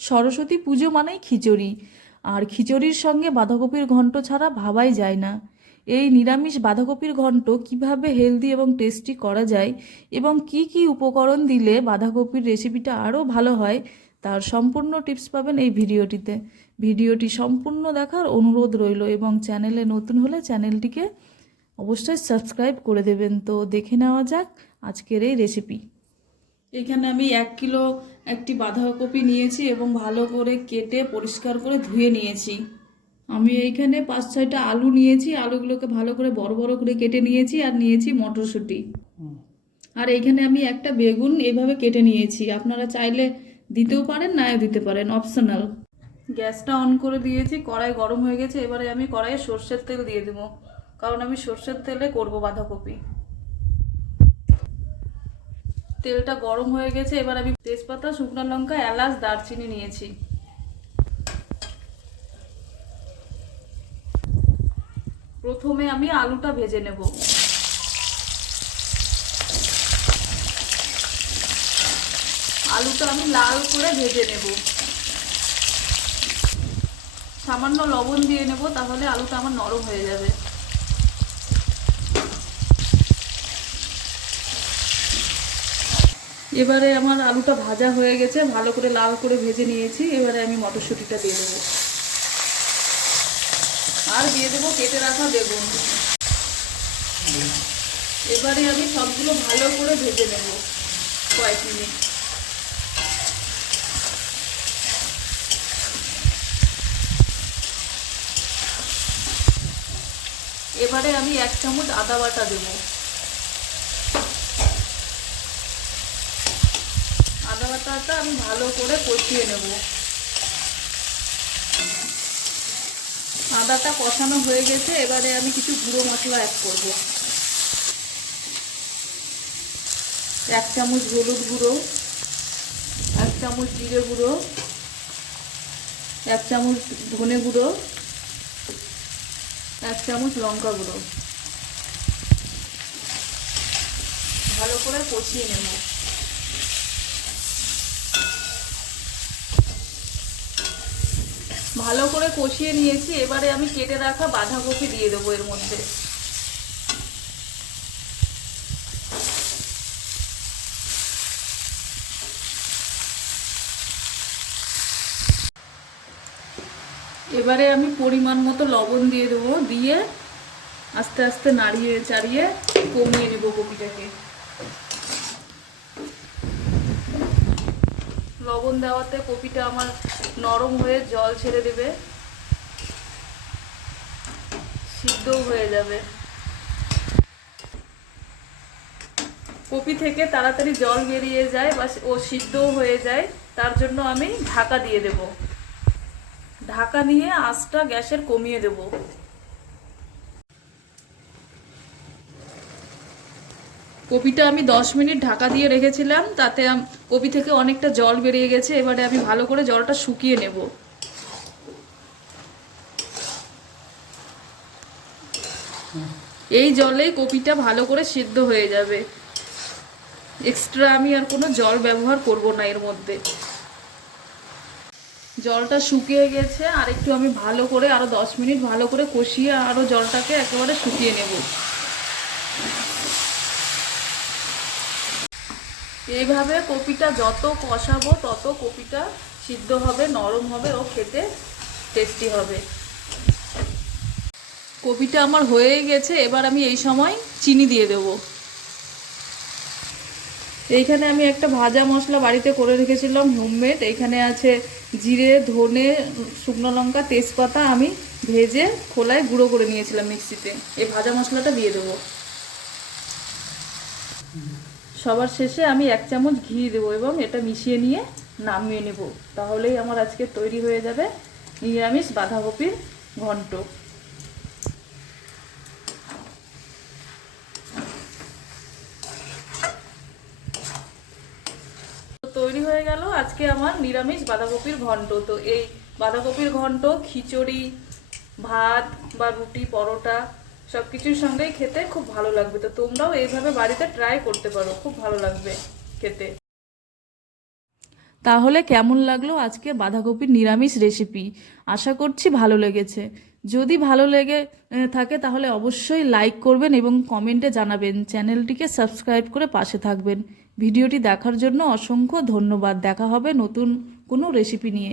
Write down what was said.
সরস্বতী পুজো মানেই খিচুড়ি। আর খিচুড়ির সঙ্গে বাঁধাকপির ঘন্ট ছাড়া ভাবাই যায় না। এই নিরামিষ বাঁধাকপির ঘন্ট কীভাবে হেলদি এবং টেস্টি করা যায় এবং কি কি উপকরণ দিলে বাঁধাকপির রেসিপিটা আরও ভালো হয়, তার সম্পূর্ণ টিপস পাবেন এই ভিডিওটিতে। ভিডিওটি সম্পূর্ণ দেখার অনুরোধ রইল এবং চ্যানেলে নতুন হলে চ্যানেলটিকে অবশ্যই সাবস্ক্রাইব করে দেবেন। তো দেখে নেওয়া যাক আজকের এই রেসিপি এখানে আমি এক কিলো একটি বাঁধাকপি নিয়েছি এবং ভালো করে কেটে পরিষ্কার করে ধুয়ে নিয়েছি। আমি এইখানে পাঁচ ছয়টা আলু নিয়েছি আলুগুলোকে ভালো করে বড় বড় করে কেটে নিয়েছি আর নিয়েছি মটরশুঁটি। আর এইখানে আমি একটা বেগুন এইভাবে কেটে নিয়েছি। আপনারা চাইলে দিতেও পারেন নাও দিতে পারেন অপশনাল। গ্যাসটা অন করে দিয়েছি কড়াই গরম হয়ে গেছে এবারে আমি কড়াইয়ে সর্ষের তেল দিয়ে দেবো। কারণ আমি সর্ষের তেলে করব বাঁধাকপি। তেলটা গরম হয়ে গেছে, এবার আমি তেজপাতা, শুকনো লঙ্কা, এলাচ, দারচিনি নিয়েছি। প্রথমে আমি আলুটা ভেজে নেব। আলুটা আমি লাল করে ভেজে নেব। সামান্য লবণ দিয়ে নেব, তাহলে আলুটা আমার নরম হয়ে যাবে। এবারে আমার আলুটা ভাজা হয়ে গেছে, ভালো করে লাল করে ভেজে নিয়েছি, এবারে আমি মটরশুঁটিটা দিয়ে দেবো। আর দিয়ে দেবো কেটে রাখা বেগুন। এবারে আমি সবগুলো ভালো করে ভেজে নেব কয়েক মিনিট। এবারে আমি এক চামচ আদা বাটা দেবো। বাটাটা আমি ভালো করে কষিয়ে নেব। আদাটা কষানো হয়ে গেছে, এবারে আমি কিছু গুঁড়ো মশলা অ্যাড করব। এক চামচ হলুদ গুঁড়ো, এক চামচ জিরে গুঁড়ো, এক চামচ ধনে গুঁড়ো, এক চামচ লঙ্কা গুঁড়ো। ভালো করে কষিয়ে নেব। ভালো করে কষিয়ে নিয়েছি, এবারে আমি কেটে রাখা বাঁধাকপি দিয়ে দেবো এর মধ্যে। এবারে আমি পরিমাণ মতো লবণ দিয়ে দেবো, দিয়ে আস্তে আস্তে নাড়িয়ে চাড়িয়ে কমিয়ে নেব কপিটাকে। লবণ দেওয়াতে কপিটা আমার নরম হয়ে জল ছেড়ে দেবে। সিদ্ধও হয়ে যাবে। কপি থেকে তাড়াতাড়ি জল বেরিয়ে যায় বা ও সিদ্ধও হয়ে যায়, তার জন্য আমি ঢাকা দিয়ে দেব। ঢাকা নিয়ে আঁচটা গ্যাসের কমিয়ে দেব। কপিটা আমি দশ মিনিট ঢাকা দিয়ে রেখেছিলাম, তাতে কপি থেকে অনেকটা জল বেরিয়ে গেছে, এবারে আমি ভালো করে জলটা শুকিয়ে নেব। এই জলেই কপিটা ভালো করে সিদ্ধ হয়ে যাবে। এক্সট্রা আমি আর কোনো জল ব্যবহার করব না এর মধ্যে। জলটা শুকিয়ে গেছে, আর একটু আমি ভালো করে আরও দশ মিনিট ভালো করে কষিয়ে আরও জলটাকে একেবারে শুকিয়ে নেব। এইভাবে কপিটা যত কষাবো, তত কপিটা সিদ্ধ হবে, নরম হবে, ও খেতে টেস্টি হবে। কপিটা আমার হয়ে গেছে, এবার আমি এই সময় চিনি দিয়ে দেব। এইখানে আমি একটা ভাজা মশলা বাড়িতে করে রেখেছিলাম হোমমেড এইখানে আছে জিরে, ধনে, শুকনো লঙ্কা, তেজপাতা আমি ভেজে খোলায় গুঁড়ো করে নিয়েছিলাম মিক্সিতে। এই ভাজা মশলাটা দিয়ে দেবো। সবার শেষে আমি এক চামচ ঘি দেবো এবং এটা মিশিয়ে নিয়ে নামিয়ে নেব। তাহলেই আমার আজকে তৈরি হয়ে যাবে নিরামিষ বাঁধাকপির ঘন্ট। তৈরি হয়ে গেল আজকে আমার নিরামিষ বাঁধাকপির ঘন্ট। তো এই বাঁধাকপির ঘন্ট, খিচুড়ি, ভাত বা রুটি, পরোটা সব কিছুর সঙ্গেই খেতে খুব ভালো লাগবে। তো তোমরাও এইভাবে বাড়িতে ট্রাই করতে পারো, খুব ভালো লাগবে খেতে। তাহলে কেমন লাগল আজকে বাঁধাকপির নিরামিষ রেসিপি আশা করছি ভালো লেগেছে। যদি ভালো লেগে থাকে তাহলে অবশ্যই লাইক করবেন এবং কমেন্টে জানাবেন। চ্যানেলটিকে সাবস্ক্রাইব করে পাশে থাকবেন। ভিডিওটি দেখার জন্য অসংখ্য ধন্যবাদ। দেখা হবে নতুন কোনো রেসিপি নিয়ে।